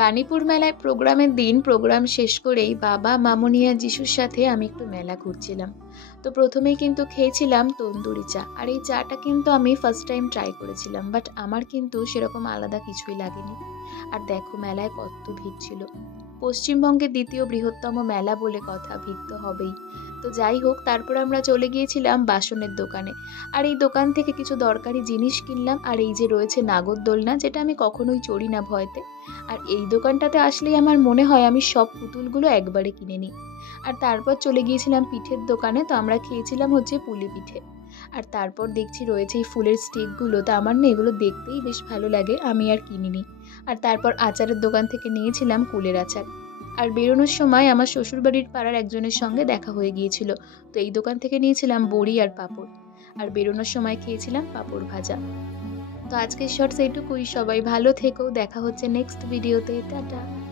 বাণীপুর মেলায় প্রোগ্রামের দিন প্রোগ্রাম শেষ করেই বাবা, মামুনি আর যিশুর সাথে আমি একটু মেলা ঘুরছিলাম। তো প্রথমেই কিন্তু খেয়েছিলাম তন্দুরি চা, আর এই চাটা কিন্তু আমি ফার্স্ট টাইম ট্রাই করেছিলাম, বাট আমার কিন্তু সেরকম আলাদা কিছুই লাগেনি। আর দেখো মেলায় কত ভিড় ছিল। পশ্চিমবঙ্গের দ্বিতীয় বৃহত্তম মেলা বলে কথা, ভিড় তো হবেই। তো যাই হোক, তারপর আমরা চলে গিয়েছিলাম বাসনের দোকানে। আর এই দোকান থেকে কিছু দরকারি জিনিস কিনলাম। আর এই যে রয়েছে নাগরদোলনা, যেটা আমি কখনোই চড়ি না ভয়তে। আর এই দোকানটাতে আসলেই আমার মনে হয় আমি সব পুতুলগুলো একবারে কিনে নিই। আর তারপর চলে গিয়েছিলাম পিঠের দোকানে। তো আমরা খেয়েছিলাম হচ্ছে পুলি পিঠে। আর তারপর দেখছি রয়েছে এই ফুলের স্টিকগুলো, তো আমার না এগুলো দেখতেই বেশ ভালো লাগে, আমি আর কিনিনি। আর তারপর আচারের দোকান থেকে নিয়েছিলাম কুলের আচার। আর বেরোনোর সময় আমার শ্বশুরবাড়ির পাড়ার একজনের সঙ্গে দেখা হয়ে গিয়েছিল। তো এই দোকান থেকে নিয়েছিলাম বড়ি আর পাঁপড়। আর বেরোনোর সময় খেয়েছিলাম পাঁপড় ভাজা। তো আজকের শর্টস এইটুকুই। সবাই ভালো থেকো, দেখা হচ্ছে নেক্সট ভিডিওতে। টাটা।